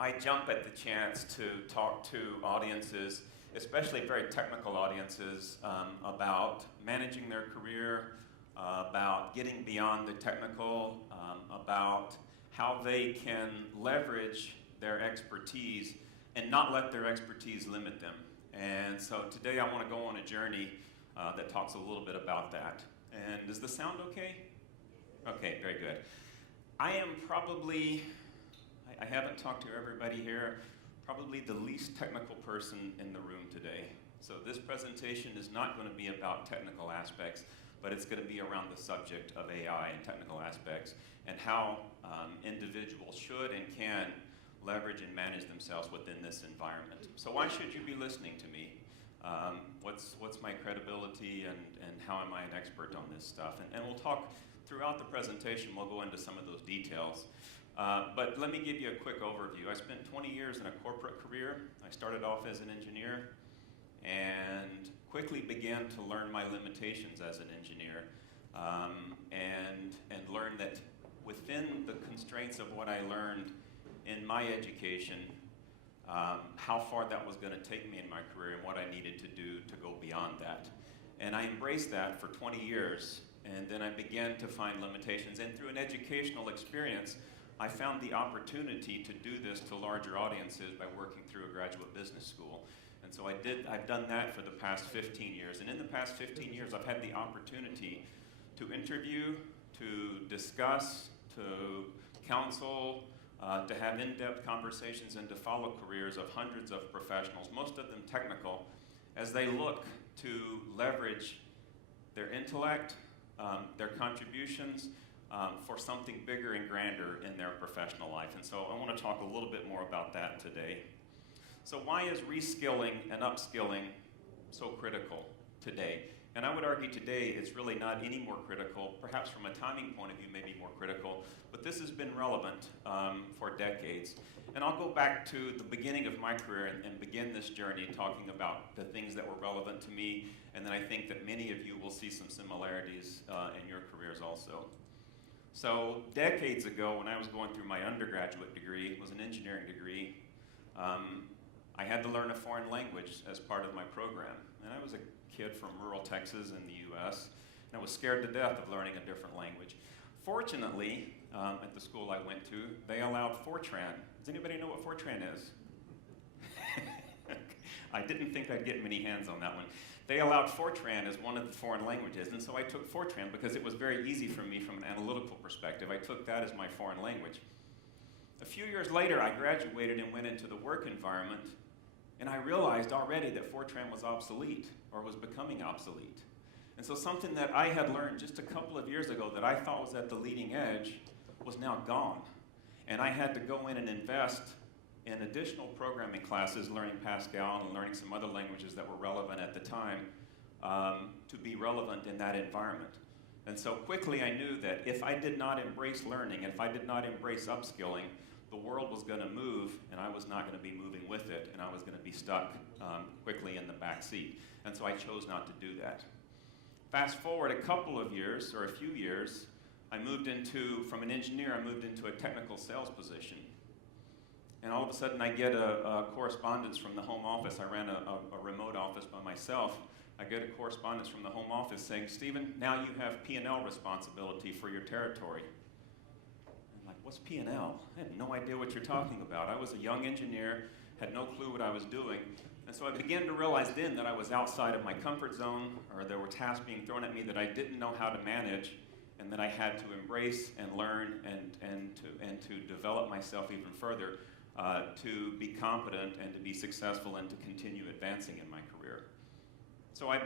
I jump at the chance to talk to audiences, especially very technical audiences, about managing their career, about getting beyond the technical, about how they can leverage their expertise and not let their expertise limit them. And so today I want to go on a journey that talks a little bit about that. And does the sound okay? Okay, very good. I am probably, I haven't talked to everybody here, probably the least technical person in the room today. So this presentation is not going to be about technical aspects, but it's going to be around the subject of AI and technical aspects and how individuals should and can leverage and manage themselves within this environment. So why should you be listening to me? What's my credibility and how am I an expert on this stuff? And we'll talk throughout the presentation, we'll go into some of those details. But let me give you a quick overview. I spent 20 years in a corporate career. I started off as an engineer and quickly began to learn my limitations as an engineer and learned that within the constraints of what I learned in my education, how far that was going to take me in my career and what I needed to do to go beyond that. And I embraced that for 20 years, and then I began to find limitations. And through an educational experience, I found the opportunity to do this to larger audiences by working through a graduate business school. And so I've done that for the past 15 years. And in the past 15 years, I've had the opportunity to interview, to discuss, to counsel, to have in-depth conversations and to follow careers of hundreds of professionals, most of them technical, as they look to leverage their intellect, their contributions for something bigger and grander in their professional life. And so I want to talk a little bit more about that today. So why is reskilling and upskilling so critical today? And I would argue today it's really not any more critical, perhaps from a timing point of view maybe more critical, but this has been relevant for decades. And I'll go back to the beginning of my career and begin this journey talking about the things that were relevant to me, and then I think that many of you will see some similarities in your careers also. So decades ago when I was going through my undergraduate degree, it was an engineering degree, I had to learn a foreign language as part of my program. And I was a kid from rural Texas in the US, and I was scared to death of learning a different language. Fortunately, at the school I went to, they allowed Fortran. Does anybody know what Fortran is? I didn't think I'd get many hands on that one. They allowed Fortran as one of the foreign languages, and so I took Fortran because it was very easy for me from an analytical perspective. I took that as my foreign language. A few years later, I graduated and went into the work environment, and I realized already that Fortran was obsolete, or was becoming obsolete. And so something that I had learned just a couple of years ago that I thought was at the leading edge was now gone. And I had to go in and invest in additional programming classes, learning Pascal and learning some other languages that were relevant at the time to be relevant in that environment. And so quickly I knew that if I did not embrace learning, if I did not embrace upskilling, the world was going to move, and I was not going to be moving with it, and I was going to be stuck quickly in the back seat. And so I chose not to do that. Fast forward a couple of years, or a few years, from an engineer, I moved into a technical sales position. And all of a sudden I get a correspondence from the home office. I ran a remote office by myself. I get a correspondence from the home office saying, Steven, now you have P&L responsibility for your territory. What's P&L? I had no idea what you're talking about. I was a young engineer, had no clue what I was doing. And so I began to realize then that I was outside of my comfort zone, or there were tasks being thrown at me that I didn't know how to manage, and that I had to embrace and learn and to develop myself even further to be competent and to be successful and to continue advancing in my career. So I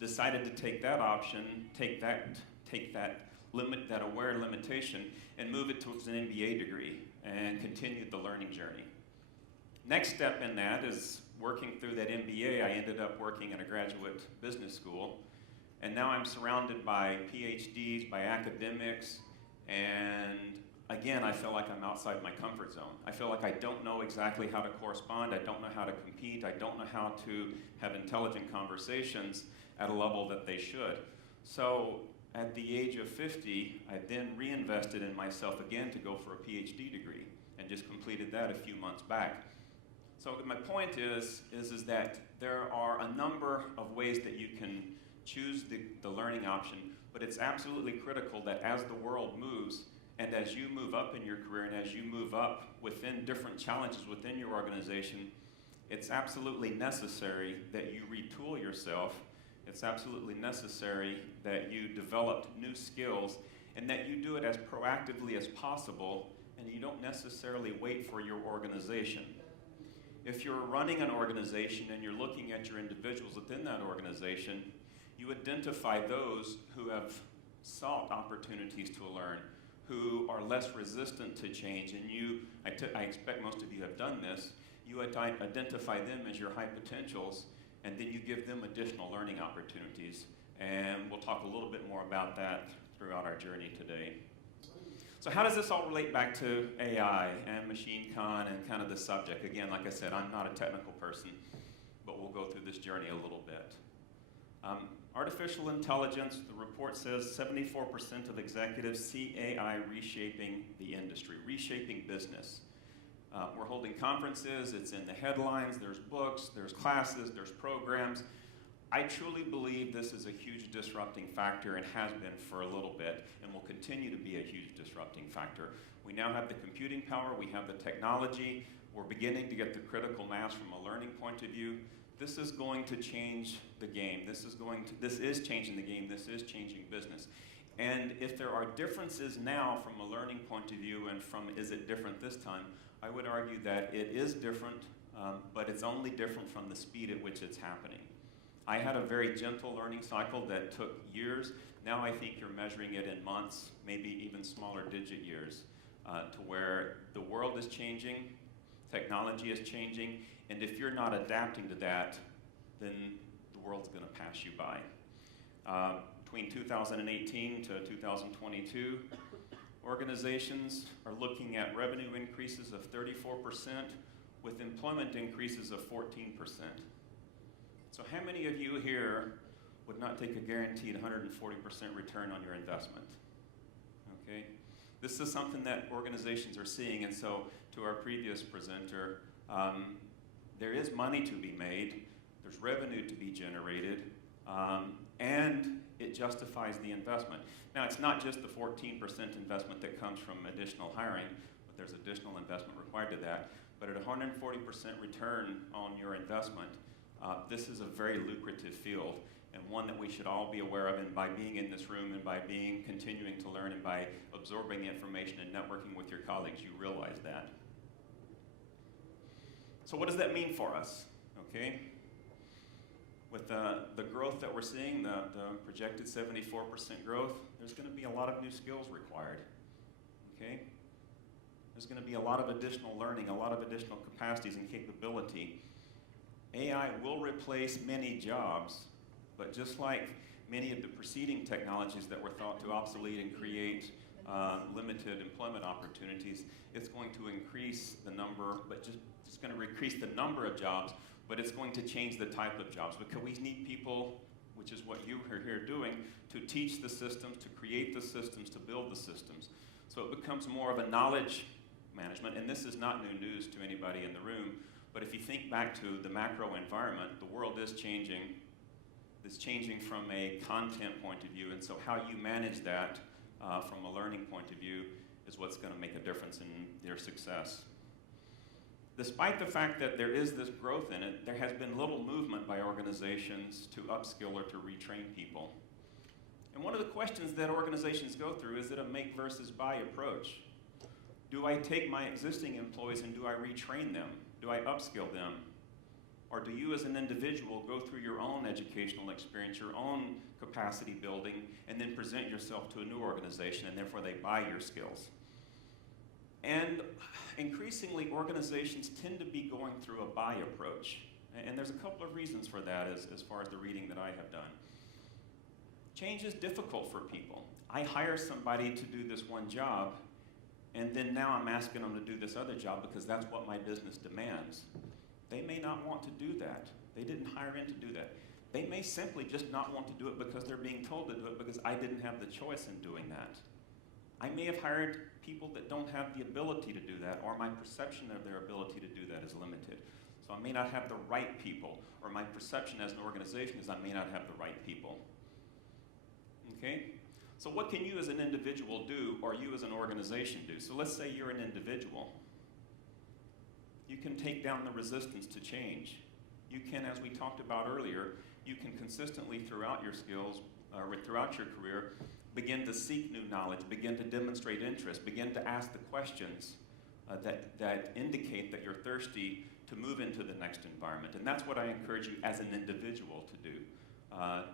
decided to take that option, take that aware limitation, and move it towards an MBA degree and continue the learning journey. Next step in that is working through that MBA. I ended up working in a graduate business school, and now I'm surrounded by PhDs, by academics, and again, I feel like I'm outside my comfort zone. I feel like I don't know exactly how to correspond, I don't know how to compete, I don't know how to have intelligent conversations at a level that they should. So at the age of 50, I then reinvested in myself again to go for a PhD degree. And and just completed that a few months back. So my point is that there are a number of ways that you can choose the learning option, but it's absolutely critical that as the world moves, and as you move up in your career, and as you move up within different challenges within your organization, it's absolutely necessary that you retool yourself. It's absolutely necessary that you develop new skills and that you do it as proactively as possible, and you don't necessarily wait for your organization. If you're running an organization and you're looking at your individuals within that organization, you identify those who have sought opportunities to learn, who are less resistant to change, and I expect most of you have done this, you identify them as your high potentials, and then you give them additional learning opportunities. And we'll talk a little bit more about that throughout our journey today. So how does this all relate back to AI and machine con and kind of the subject? Again, like I said, I'm not a technical person, but we'll go through this journey a little bit. Artificial intelligence, the report says 74% of executives see AI reshaping the industry, reshaping business. We're holding conferences, it's in the headlines, there's books, there's classes, there's programs. I truly believe this is a huge disrupting factor and has been for a little bit and will continue to be a huge disrupting factor. We now have the computing power, we have the technology, we're beginning to get the critical mass from a learning point of view. This is going to change the game. This is changing the game, this is changing business. And if there are differences now from a learning point of view and from is it different this time, I would argue that it is different, but it's only different from the speed at which it's happening. I had a very gentle learning cycle that took years. Now I think you're measuring it in months, maybe even smaller digit years, to where the world is changing, technology is changing, and if you're not adapting to that, then the world's going to pass you by. Between 2018 to 2022, organizations are looking at revenue increases of 34% with employment increases of 14%. So how many of you here would not take a guaranteed 140% return on your investment? Okay? This is something that organizations are seeing, and so to our previous presenter, there is money to be made, there's revenue to be generated, and it justifies the investment. Now, it's not just the 14% investment that comes from additional hiring, but there's additional investment required to that. But at 140% return on your investment, this is a very lucrative field and one that we should all be aware of, and by being in this room and by continuing to learn and by absorbing information and networking with your colleagues, you realize that. So what does that mean for us? Okay? With the growth that we're seeing, the projected 74% growth, there's going to be a lot of new skills required. Okay? There's going to be a lot of additional learning, a lot of additional capacities and capability. AI will replace many jobs, but just like many of the preceding technologies that were thought to obsolete and create limited employment opportunities, it's going to increase the number, but it's going to increase the number of jobs, but it's going to change the type of jobs, because we need people, which is what you are here doing, to teach the systems, to create the systems, to build the systems. So it becomes more of a knowledge management, and this is not new news to anybody in the room, but if you think back to the macro environment, the world is changing. It's changing from a content point of view, and so how you manage that from a learning point of view is what's going to make a difference in their success. Despite the fact that there is this growth in it, there has been little movement by organizations to upskill or to retrain people. And one of the questions that organizations go through is it a make versus buy approach? Do I take my existing employees and do I retrain them? Do I upskill them? Or do you as an individual go through your own educational experience, your own capacity building, and then present yourself to a new organization, and therefore they buy your skills? And increasingly, organizations tend to be going through a buy approach. And there's a couple of reasons for that as far as the reading that I have done. Change is difficult for people. I hire somebody to do this one job, and then now I'm asking them to do this other job because that's what my business demands. They may not want to do that. They didn't hire in to do that. They may simply just not want to do it because they're being told to do it because I didn't have the choice in doing that. I may have hired people that don't have the ability to do that, or my perception of their ability to do that is limited. So I may not have the right people, or my perception as an organization is I may not have the right people. Okay? So what can you as an individual do, or you as an organization do? So let's say you're an individual. You can take down the resistance to change. You can, as we talked about earlier, you can consistently throughout your skills, or throughout your career, begin to seek new knowledge, begin to demonstrate interest, begin to ask the questions that indicate that you're thirsty to move into the next environment. And that's what I encourage you as an individual to do,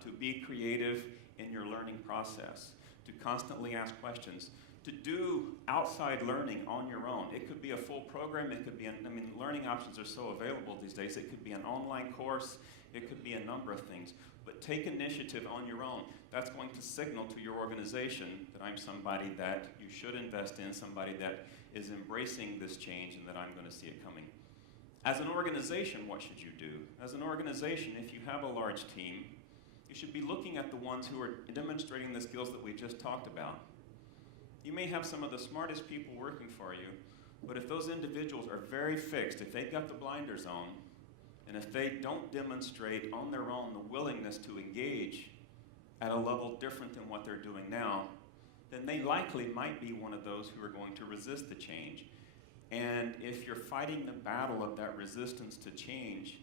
to be creative in your learning process, to constantly ask questions, to do outside learning on your own. It could be a full program, it could be, learning options are so available these days. It could be an online course, it could be a number of things. But take initiative on your own. That's going to signal to your organization that I'm somebody that you should invest in, somebody that is embracing this change and that I'm going to see it coming. As an organization, what should you do? As an organization, if you have a large team, you should be looking at the ones who are demonstrating the skills that we just talked about. You may have some of the smartest people working for you, but if those individuals are very fixed, if they've got the blinders on, and if they don't demonstrate on their own the willingness to engage at a level different than what they're doing now, then they likely might be one of those who are going to resist the change. And if you're fighting the battle of that resistance to change,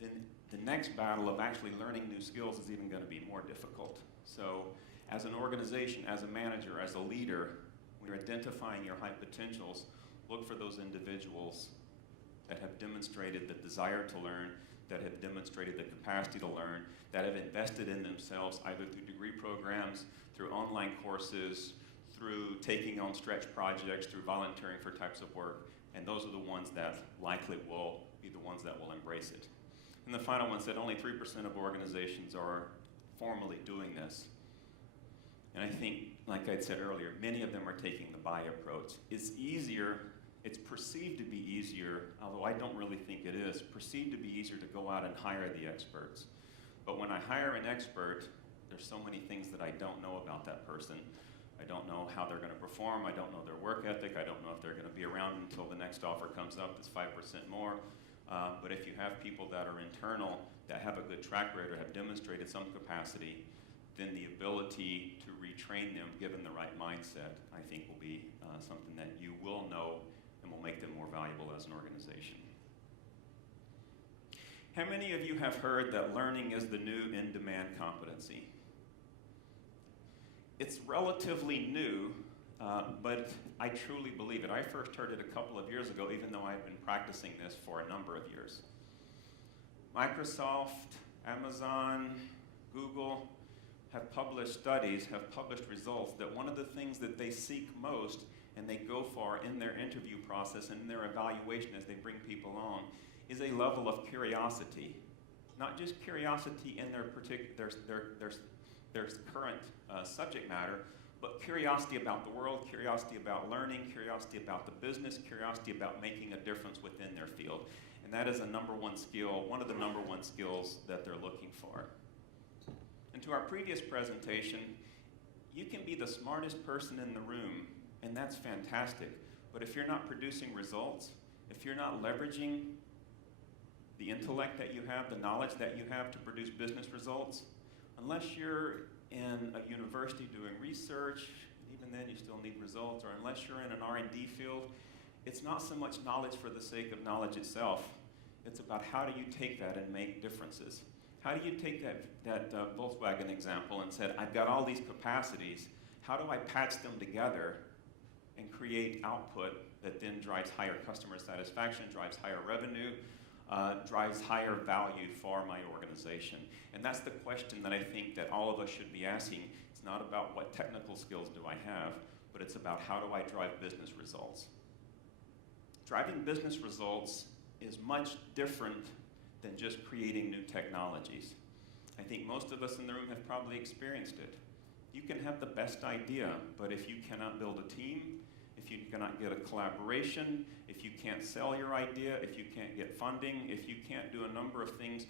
then the next battle of actually learning new skills is even going to be more difficult. So as an organization, as a manager, as a leader, when you're identifying your high potentials, look for those individuals that have demonstrated the desire to learn, that have demonstrated the capacity to learn, that have invested in themselves either through degree programs, through online courses, through taking on stretch projects, through volunteering for types of work, and those are the ones that likely will be the ones that will embrace it. And the final one said only 3% of organizations are formally doing this. And I think, like I said earlier, many of them are taking the buy approach. It's easier, it's perceived to be easier, although I don't really think it is, perceived to be easier to go out and hire the experts. But when I hire an expert, there's so many things that I don't know about that person. I don't know how they're going to perform. I don't know their work ethic. I don't know if they're going to be around until the next offer comes up that's 5% more. But if you have people that are internal, that have a good track record, have demonstrated some capacity, then the ability to retrain them, given the right mindset, I think will be something that you will know and will make them more valuable as an organization. How many of you have heard that learning is the new in-demand competency? It's relatively new, but I truly believe it. I first heard it a couple of years ago, even though I've been practicing this for a number of years. Microsoft, Amazon, Google have published studies, have published results that one of the things that they seek most and they go for in their interview process and in their evaluation as they bring people on is a level of curiosity. Not just curiosity in their current subject matter, but curiosity about the world, curiosity about learning, curiosity about the business, curiosity about making a difference within their field. And that is a number one skill, one of the number one skills that they're looking for. And to our previous presentation, you can be the smartest person in the room, and that's fantastic. But if you're not producing results, if you're not leveraging the intellect that you have, the knowledge that you have to produce business results, unless you're in a university doing research, even then you still need results, or unless you're in an R&D field, it's not so much knowledge for the sake of knowledge itself. It's about how do you take that and make differences. How do you take that Volkswagen example and said, I've got all these capacities, how do I patch them together and create output that then drives higher customer satisfaction, drives higher revenue, drives higher value for my organization? And that's the question that I think that all of us should be asking. It's not about what technical skills do I have, but it's about how do I drive business results. Driving business results is much different than just creating new technologies. I think most of us in the room have probably experienced it. You can have the best idea, but if you cannot build a team, if you cannot get a collaboration, if you can't sell your idea, if you can't get funding, if you can't do a number of things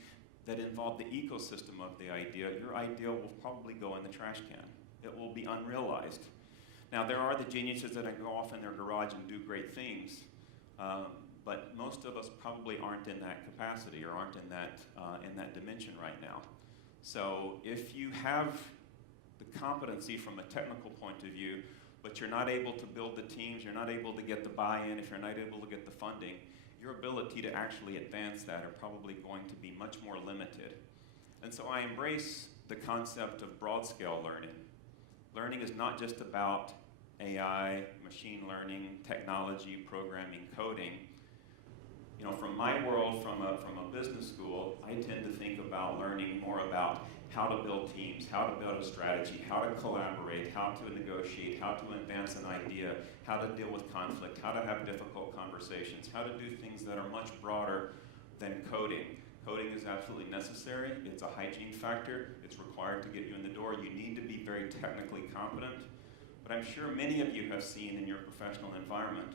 that involve the ecosystem of the idea, your idea will probably go in the trash can. It will be unrealized Now, there are the geniuses that go off in their garage and do great things, but most of us probably aren't in that capacity or aren't in that dimension right now. So if you have the competency from a technical point of view, but you're not able to build the teams, you're not able to get the buy-in, if you're not able to get the funding, your ability to actually advance that are probably going to be much more limited. And so I embrace the concept of broad-scale learning. Learning is not just about AI, machine learning, technology, programming, coding. You know, from my world, from a business school, I tend to think about learning more about how to build teams, how to build a strategy, how to collaborate, how to negotiate, how to advance an idea, how to deal with conflict, how to have difficult conversations, how to do things that are much broader than coding. Coding is absolutely necessary. It's a hygiene factor. It's required to get you in the door. You need to be very technically competent. But I'm sure many of you have seen in your professional environment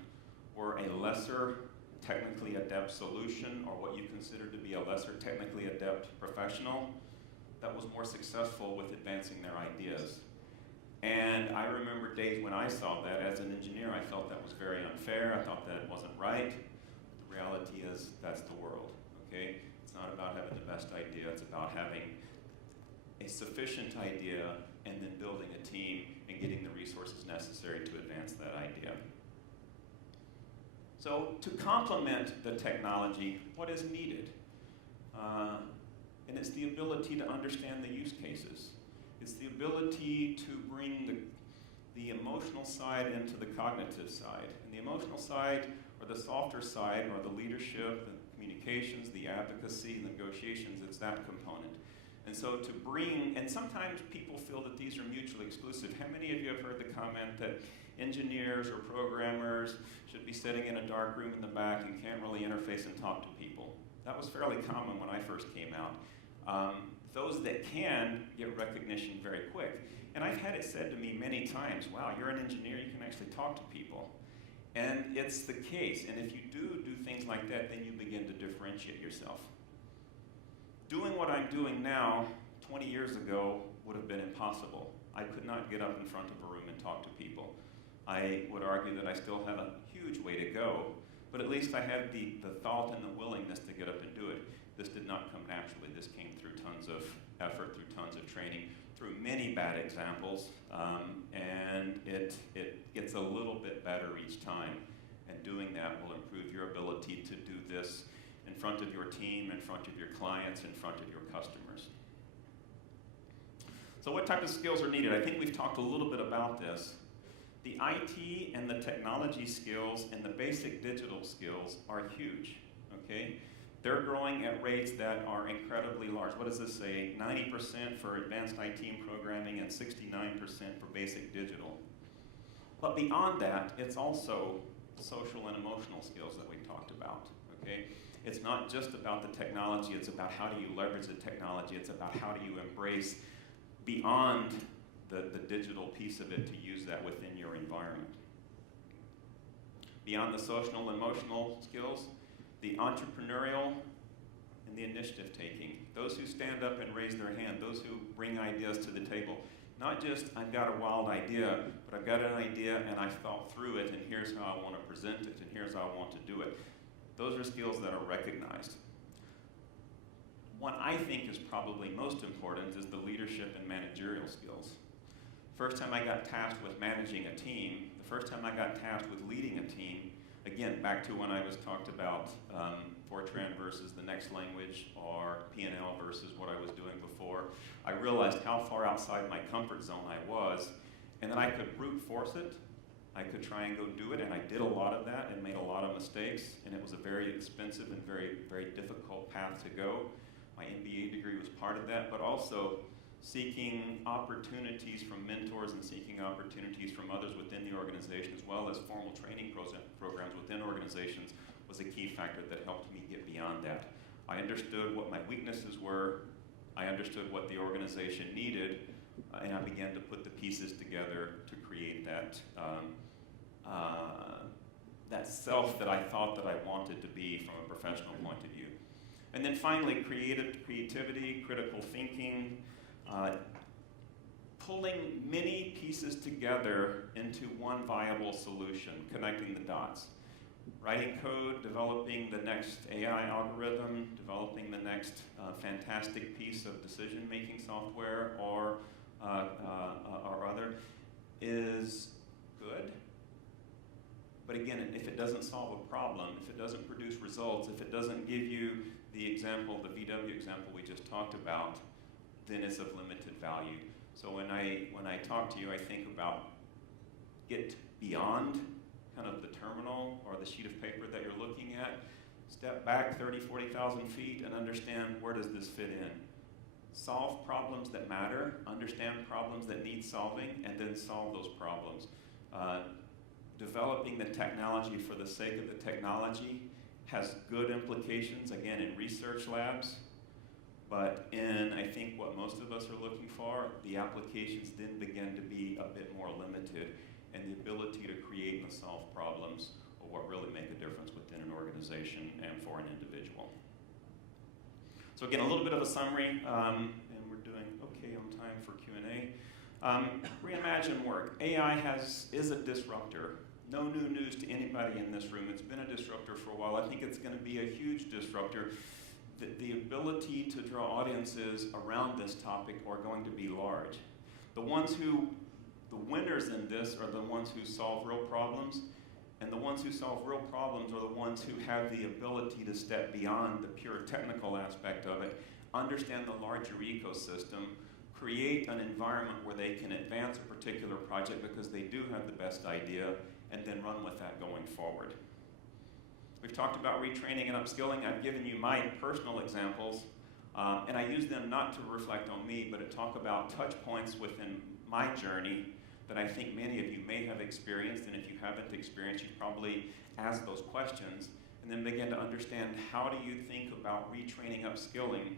where a lesser technically adept solution, or what you consider to be a lesser technically adept professional, that was more successful with advancing their ideas. And I remember days when I saw that. As an engineer, I felt that was very unfair. I thought that it wasn't right. The reality is that's the world, okay? It's not about having the best idea. It's about having a sufficient idea and then building a team and getting the resources necessary to advance that idea. So to complement the technology, what is needed? And it's the ability to understand the use cases. It's the ability to bring the emotional side into the cognitive side. And the emotional side, or the softer side, or the leadership, the communications, the advocacy, the negotiations, it's that component. And so to bring, and sometimes people feel that these are mutually exclusive. How many of you have heard the comment that engineers or programmers should be sitting in a dark room in the back and can't really interface and talk to people? That was fairly common when I first came out. Those that can get recognition very quick. And I've had it said to me many times, wow, you're an engineer, you can actually talk to people. And it's the case. And if you do things like that, then you begin to differentiate yourself. Doing what I'm doing now, 20 years ago, would have been impossible. I could not get up in front of a room and talk to people. I would argue that I still have a huge way to go, but at least I had the thought and the willingness to get up and do it. This did not come naturally. This came through tons of effort, through tons of training, through many bad examples, and it gets a little bit better each time. And doing that will improve your ability to do this in front of your team, in front of your clients, in front of your customers. So what type of skills are needed? I think we've talked a little bit about this. The IT and the technology skills and the basic digital skills are huge, okay? They're growing at rates that are incredibly large. What does this say? 90% for advanced IT and programming and 69% for basic digital. But beyond that, it's also social and emotional skills that we talked about, okay? It's not just about the technology, it's about how do you leverage the technology, it's about how do you embrace beyond the digital piece of it to use that within your environment. Beyond the social and emotional skills, the entrepreneurial and the initiative taking. Those who stand up and raise their hand, those who bring ideas to the table. Not just, I've got a wild idea, but I've got an idea and I thought through it and here's how I want to present it and here's how I want to do it. Those are skills that are recognized. One I think is probably most important is the leadership and managerial skills. First time I got tasked with managing a team, the first time I got tasked with leading a team, again, back to when I was talked about Fortran versus the next language or P&L versus what I was doing before, I realized how far outside my comfort zone I was, and then I could brute force it. I could try and go do it, and I did a lot of that and made a lot of mistakes, and it was a very expensive and very, very difficult path to go. My MBA degree was part of that, but also seeking opportunities from mentors and seeking opportunities from others within the organization, as well as formal training programs within organizations, was a key factor that helped me get beyond that. I understood what my weaknesses were, I understood what the organization needed, and I began to put the pieces together to create that that self that I thought that I wanted to be from a professional point of view. And then finally, creativity, critical thinking, pulling many pieces together into one viable solution, connecting the dots. Writing code, developing the next AI algorithm, developing the next fantastic piece of decision-making software or other is good. But again, if it doesn't solve a problem, if it doesn't produce results, if it doesn't give you the example, the VW example we just talked about, then it's of limited value. So when I talk to you, I think about get beyond kind of the terminal or the sheet of paper that you're looking at, step back 30, 40,000 feet and understand where does this fit in. Solve problems that matter, understand problems that need solving, and then solve those problems. Developing the technology for the sake of the technology has good implications, again, in research labs, but in, I think, what most of us are looking for, the applications then begin to be a bit more limited, and the ability to create and solve problems are what really make a difference within an organization and for an individual. So again, a little bit of a summary, and we're doing okay on time for Q&A. Reimagine work. AI is a disruptor. No new news to anybody in this room. It's been a disruptor for a while. I think it's going to be a huge disruptor. The ability to draw audiences around this topic are going to be large. The winners in this are the ones who solve real problems, and the ones who solve real problems are the ones who have the ability to step beyond the pure technical aspect of it, understand the larger ecosystem, create an environment where they can advance a particular project because they do have the best idea, and then run with that going forward. We've talked about retraining and upskilling. I've given you my personal examples, and I use them not to reflect on me, but to talk about touch points within my journey that I think many of you may have experienced, and if you haven't experienced, you probably ask those questions, and then begin to understand how do you think about retraining, upskilling,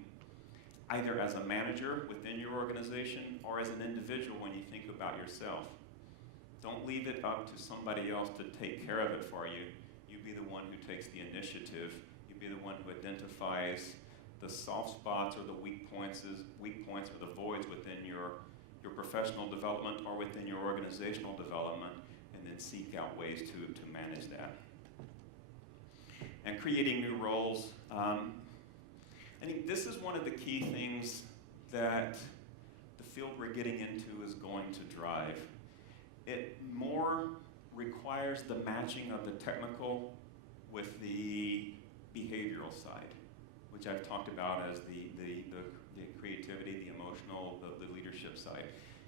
either as a manager within your organization or as an individual when you think about yourself. Don't leave it up to somebody else to take care of it for you. You be the one who takes the initiative. You be the one who identifies the soft spots or the weak points or the voids within your professional development or within your organizational development, and then seek out ways to manage that. And creating new roles. I think this is one of the key things that the field we're getting into is going to drive. It more requires the matching of the technical with the behavioral side, which I've talked about as the creativity, the emotional, the leadership side.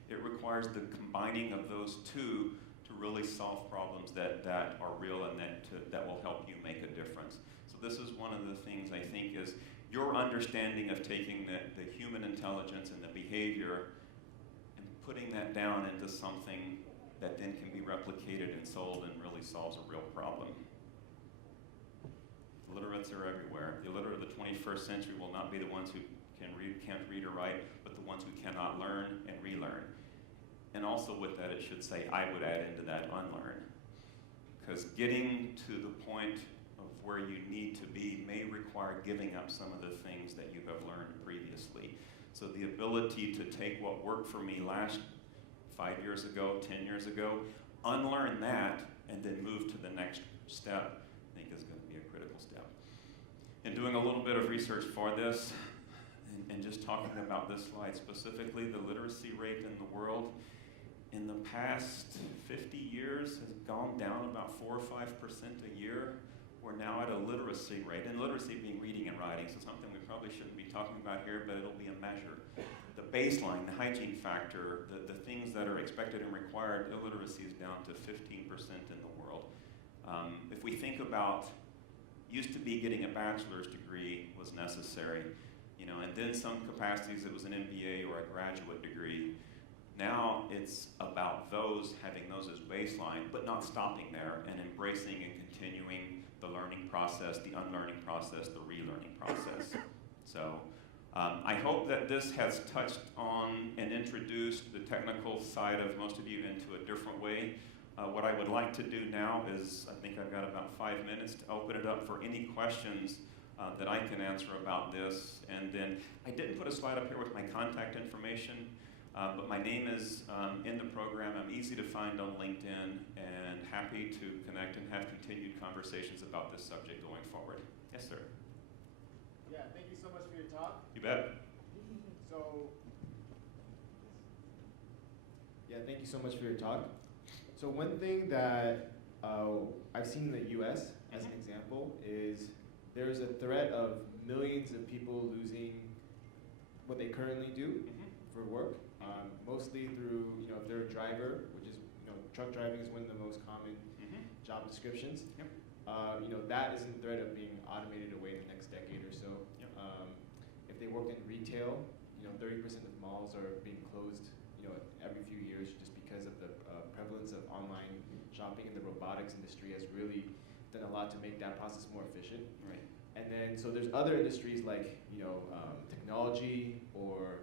It requires the combining of those two to really solve problems that are real and that will help you make a difference. So this is one of the things I think is your understanding of taking the human intelligence and the behavior and putting that down into something that then can be replicated and sold and really solves a real problem. Illiterates are everywhere. The illiterate of the 21st century will not be the ones who can't read or write, but the ones who cannot learn and relearn. And also with that, it should say, I would add into that unlearn. Because getting to the point of where you need to be may require giving up some of the things that you have learned previously. So the ability to take what worked for me last 5 years ago, 10 years ago, unlearn that, and then move to the next step, I think is going to be a critical step. In doing a little bit of research for this, and just talking about this slide specifically, the literacy rate in the world in the past 50 years has gone down about 4 or 5% a year. We're now at a literacy rate, and literacy being reading and writing, so something we probably shouldn't be talking about here, but it'll be a measure. The baseline, the hygiene factor, the things that are expected and required, illiteracy is down to 15% in the world. If we think about, used to be getting a bachelor's degree was necessary, and then some capacities it was an MBA or a graduate degree. Now it's about having those as baseline, but not stopping there and embracing and continuing the learning process, the unlearning process, the relearning process. So I hope that this has touched on and introduced the technical side of most of you into a different way. What I would like to do now is, I think I've got about 5 minutes to open it up for any questions that I can answer about this. And then I didn't put a slide up here with my contact information. But my name is in the program. I'm easy to find on LinkedIn, and happy to connect and have continued conversations about this subject going forward. Yes, sir. Yeah, thank you so much for your talk. You bet. So, Yeah, thank you so much for your talk. So one thing that I've seen in the US, as an example, is there's a threat of millions of people losing what they currently do for work, mostly through, if they're a driver, which is, truck driving is one of the most common job descriptions. Yep. That is in threat of being automated away in the next decade or so. Yep. If they worked in retail, 30% of malls are being closed, every few years just because of the prevalence of online shopping, and the robotics industry has really done a lot to make that process more efficient. Right. And then, so there's other industries like, technology or,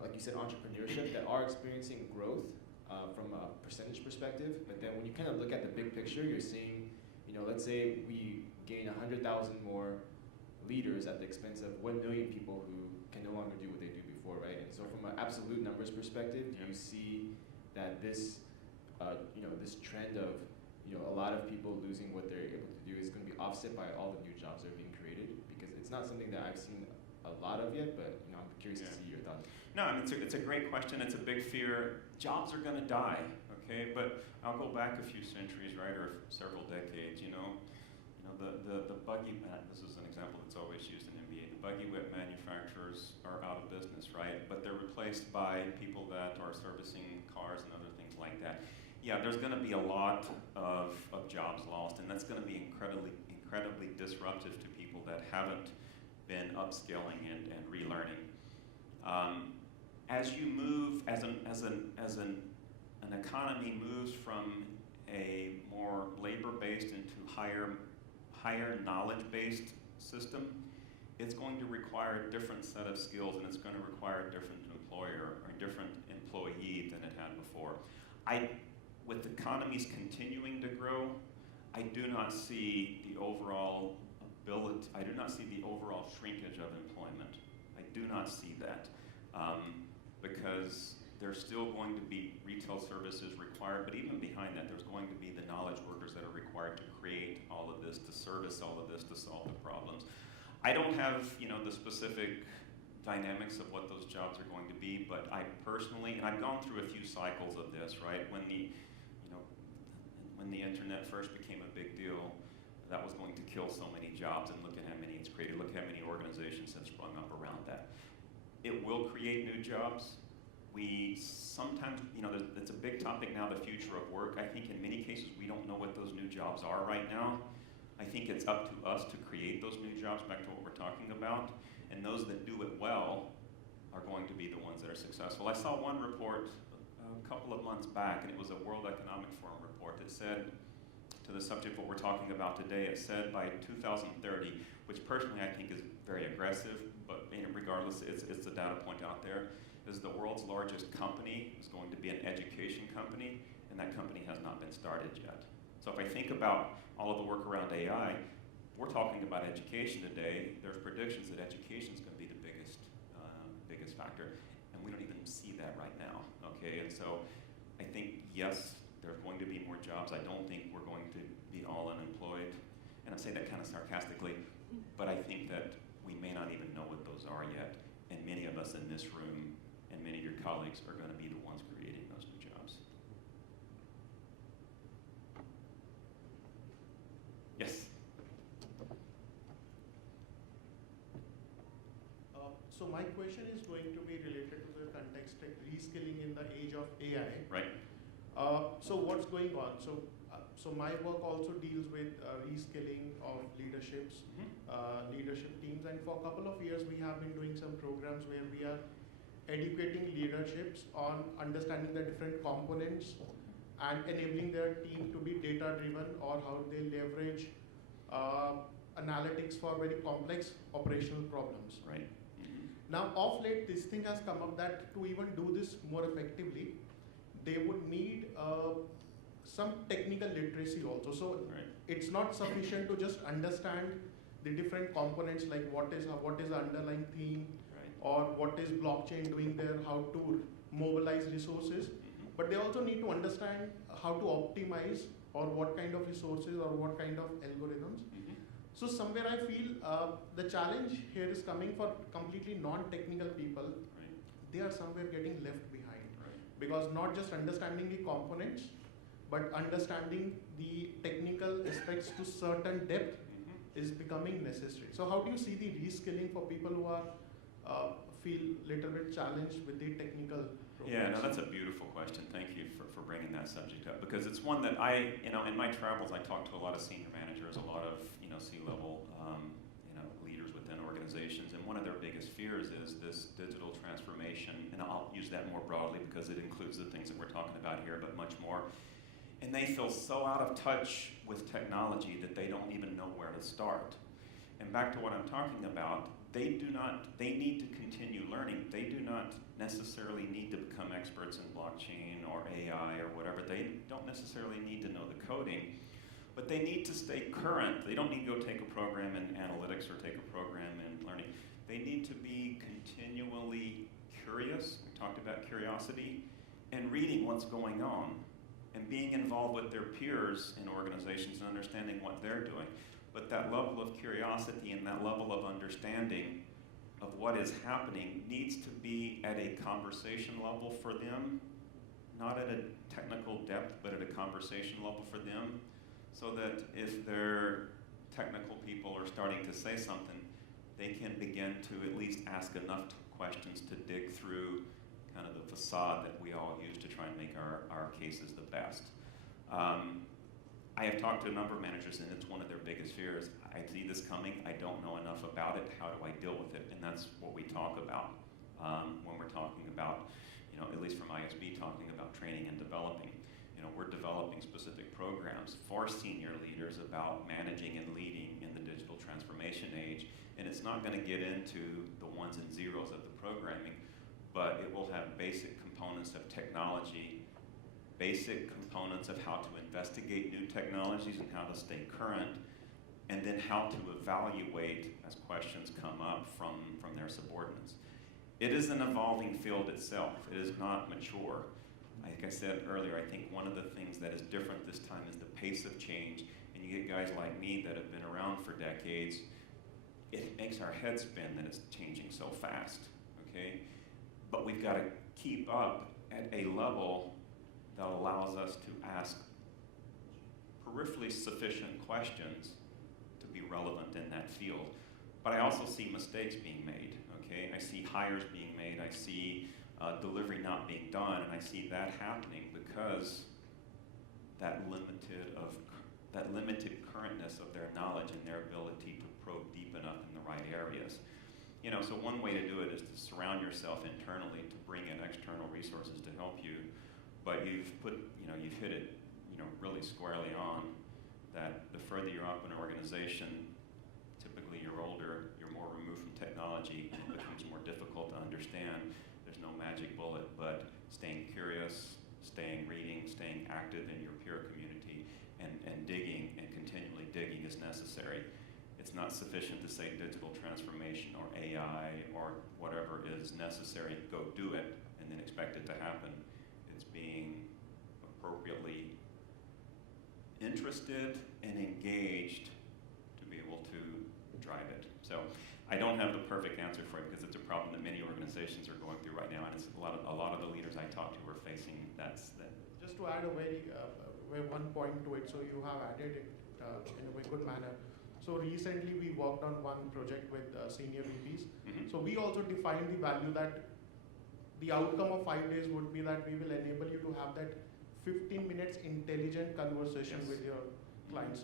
like you said, entrepreneurship that are experiencing growth from a percentage perspective. But then when you kind of look at the big picture, you're seeing, let's say we gain 100,000 more leaders at the expense of 1 million people who can no longer do what they do before, right? And so from an absolute numbers perspective, you see that this, this trend of, a lot of people losing what they're able to do is going to be offset by all the new jobs that are being created, because it's not something that I've seen a lot of yet, but I'm curious to see your thoughts. No, I mean, it's a great question. It's a big fear. Jobs are going to die, okay? But I'll go back a few centuries, right, or several decades. The buggy mat. This is an example that's always used in MBA. The buggy whip manufacturers are out of business, right? But they're replaced by people that are servicing cars and other things like that. Yeah, there's going to be a lot of jobs lost, and that's going to be incredibly disruptive to people that haven't been upskilling and relearning. As you move, as an economy moves from a more labor-based into higher knowledge-based system, it's going to require a different set of skills, and it's going to require a different employer or a different employee than it had before. With economies continuing to grow, I do not see the overall shrinkage of employment. I do not see that, because there's still going to be retail services required, but even behind that, there's going to be the knowledge workers that are required to create all of this, to service all of this, to solve the problems. I don't have, the specific dynamics of what those jobs are going to be, but I personally, and I've gone through a few cycles of this, right? When the internet first became a big deal, that was going to kill so many jobs, and look at how many it's created, look at how many organizations have sprung up around that. It will create new jobs. We sometimes, it's a big topic now, the future of work. I think in many cases we don't know what those new jobs are right now. I think it's up to us to create those new jobs, back to what we're talking about, and those that do it well are going to be the ones that are successful. I saw one report a couple of months back, and it was a World Economic Forum report that said, to the subject of what we're talking about today, it said by 2030, which personally I think is very aggressive, but regardless, it's a data point out there, is the world's largest company is going to be an education company, and that company has not been started yet. So if I think about all of the work around AI, we're talking about education today. There's predictions that education is going to be the biggest factor, and we don't even see that right now, okay? And so I think, yes, there's going to be more jobs. I don't think we're going to be all unemployed, and I'm saying that kind of sarcastically, but I think that we may not even know what those are yet, and many of us in this room and many of your colleagues are going to be the ones creating those new jobs. Yes? So my question is going to be related to the context of reskilling in the age of AI. Right. So what's going on? So my work also deals with reskilling of leadership teams, and for a couple of years we have been doing some programs where we are educating leaderships on understanding the different components and enabling their team to be data-driven, or how they leverage analytics for very complex operational problems. Right. Now, of late, this thing has come up that to even do this more effectively, they would need some technical literacy also. So Right. it's not sufficient to just understand the different components, like what is the underlying theme, Right. or what is blockchain doing there, how to mobilize resources, but they also need to understand how to optimize or what kind of resources or what kind of algorithms. So somewhere I feel the challenge here is coming for completely non-technical people. They are somewhere getting left behind because not just understanding the components, but understanding the technical aspects to certain depth is becoming necessary. So how do you see the reskilling for people who are feel little bit challenged with the technical programs? Yeah, no, that's a beautiful question. Thank you for bringing that subject up, because it's one that I, in my travels, I talk to a lot of senior managers, a lot of, C-level, leaders within organizations, and one of their biggest fears is this digital transformation, and I'll use that more broadly because it includes the things that we're talking about here, but much more. And they feel so out of touch with technology that they don't even know where to start. And back to what I'm talking about, they need to continue learning. They do not necessarily need to become experts in blockchain or AI or whatever. They don't necessarily need to know the coding, but they need to stay current. They don't need to go take a program in analytics or take a program in learning. They need to be continually curious. We talked about curiosity, and reading what's going on, and being involved with their peers in organizations and understanding what they're doing. But that level of curiosity and that level of understanding of what is happening needs to be at a conversation level for them, not at a technical depth, but at a conversation level for them, so that if their technical people are starting to say something, they can begin to at least ask enough questions to dig through kind of the facade that we all use to try and make our cases the best. I have talked to a number of managers, and it's one of their biggest fears. I see this coming, I don't know enough about it, how do I deal with it? And that's what we talk about when we're talking about, at least from ISB, talking about training and developing. We're developing specific programs for senior leaders about managing and leading in the digital transformation age, and it's not going to get into the ones and zeros of the programming, but it will have basic components of technology, basic components of how to investigate new technologies and how to stay current, and then how to evaluate as questions come up from their subordinates. It is an evolving field itself. It is not mature. Like I said earlier, I think one of the things that is different this time is the pace of change, and you get guys like me that have been around for decades. It makes our head spin that it's changing so fast, okay? But we've got to keep up at a level that allows us to ask peripherally sufficient questions to be relevant in that field. But I also see mistakes being made, okay? I see hires being made, I see delivery not being done, and I see that happening because that limited currentness of their knowledge and their ability to probe deep enough in the right areas. So one way to do it is to surround yourself internally to bring in external resources to help you, but you've hit it, really squarely on that the further you're up in an organization, typically you're older, you're more removed from technology, and it becomes more difficult to understand. There's no magic bullet, but staying curious, staying reading, staying active in your peer community, and digging and continually digging is necessary. It's not sufficient to say digital transformation or AI or whatever is necessary, go do it, and then expect it to happen. It's being appropriately interested and engaged to be able to drive it. So I don't have the perfect answer for it because it's a problem that many organizations are going through right now, and it's a lot of the leaders I talk to are facing that. Just to add a very one point to it, so you have added it in a very good manner. So recently we worked on one project with senior VPs. So we also defined the value that the outcome of 5 days would be that we will enable you to have that 15 minutes intelligent conversation with your clients.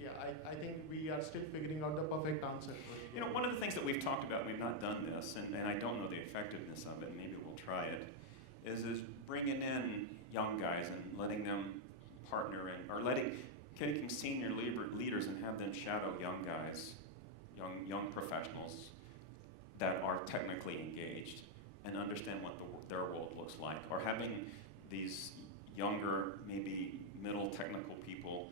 Yeah, I think we are still figuring out the perfect answer. One of the things that we've talked about, we've not done this, and I don't know the effectiveness of it, maybe we'll try it, is bringing in young guys and letting them partner in, or taking senior leaders and have them shadow young guys, young professionals that are technically engaged and understand what their world looks like, or having these younger, maybe middle technical people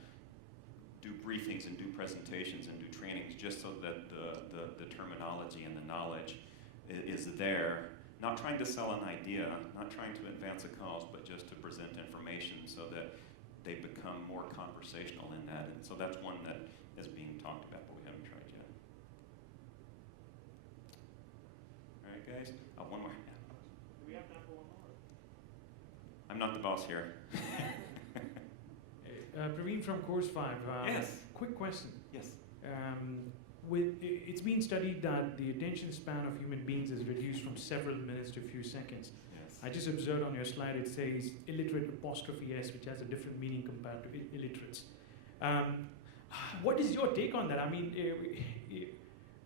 do briefings and do presentations and do trainings just so that the terminology and the knowledge is there, not trying to sell an idea, not trying to advance a cause, but just to present information so that they become more conversational in that. And so that's one that is being talked about, but we haven't tried yet. All right, guys. One more. Do we have time for one more? I'm not the boss here. Praveen from Course 5. Yes. Quick question. Yes. It's been studied that the attention span of human beings is reduced from several minutes to a few seconds. Yes. I just observed on your slide it says illiterate apostrophe S, which has a different meaning compared to illiterates. What is your take on that? I mean,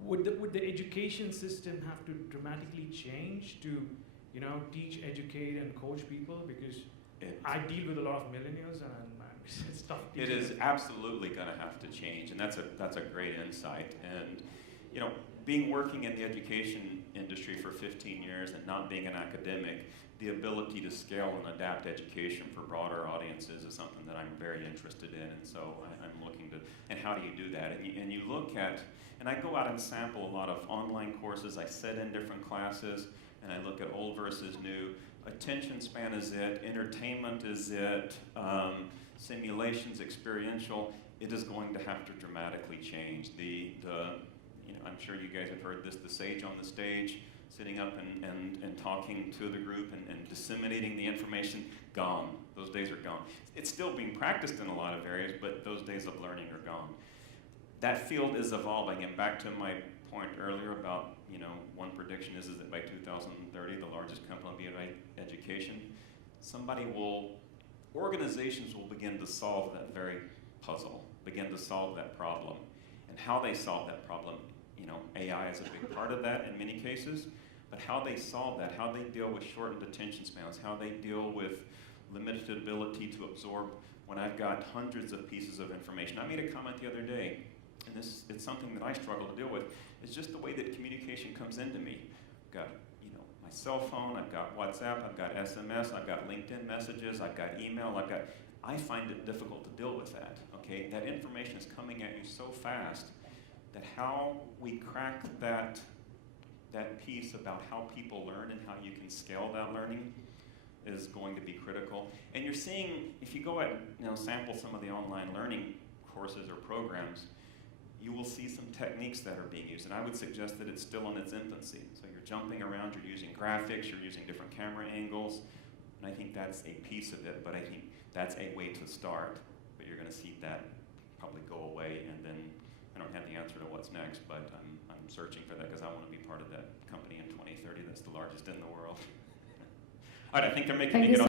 would the education system have to dramatically change to, teach, educate, and coach people? Because I deal with a lot of millennials, and it's tough. It is absolutely going to have to change, and that's a great insight. And being working in the education industry for 15 years and not being an academic, the ability to scale and adapt education for broader audiences is something that I'm very interested in. And so I'm looking to, and how do you do that? And you look at, and I go out and sample a lot of online courses. I sit in different classes, and I look at old versus new. Attention span is it, entertainment is it, simulations, experiential. It is going to have to dramatically change. I'm sure you guys have heard this, the sage on the stage, sitting up and talking to the group and disseminating the information, gone. Those days are gone. It's still being practiced in a lot of areas, but those days of learning are gone. That field is evolving, and back to my point earlier about, one prediction is that by 2030, the largest company will be in education. Organizations will begin to solve that very puzzle, begin to solve that problem. And how they solve that problem, AI is a big part of that in many cases, but how they solve that, how they deal with shortened attention spans, how they deal with limited ability to absorb when I've got hundreds of pieces of information. I made a comment the other day, and it's something that I struggle to deal with. It's just the way that communication comes into me. I've got, my cell phone, I've got WhatsApp, I've got SMS, I've got LinkedIn messages, I've got email, I find it difficult to deal with that, okay? That information is coming at you so fast that how we crack that piece about how people learn and how you can scale that learning is going to be critical. And you're seeing, if you go and sample some of the online learning courses or programs, you will see some techniques that are being used. And I would suggest that it's still in its infancy. So you're jumping around, you're using graphics, you're using different camera angles. And I think that's a piece of it, but I think that's a way to start. But you're going to see that probably go away, and then I don't have the answer to what's next, but I'm searching for that because I want to be part of that company in 2030 that's the largest in the world. All right, I think they're making me get on.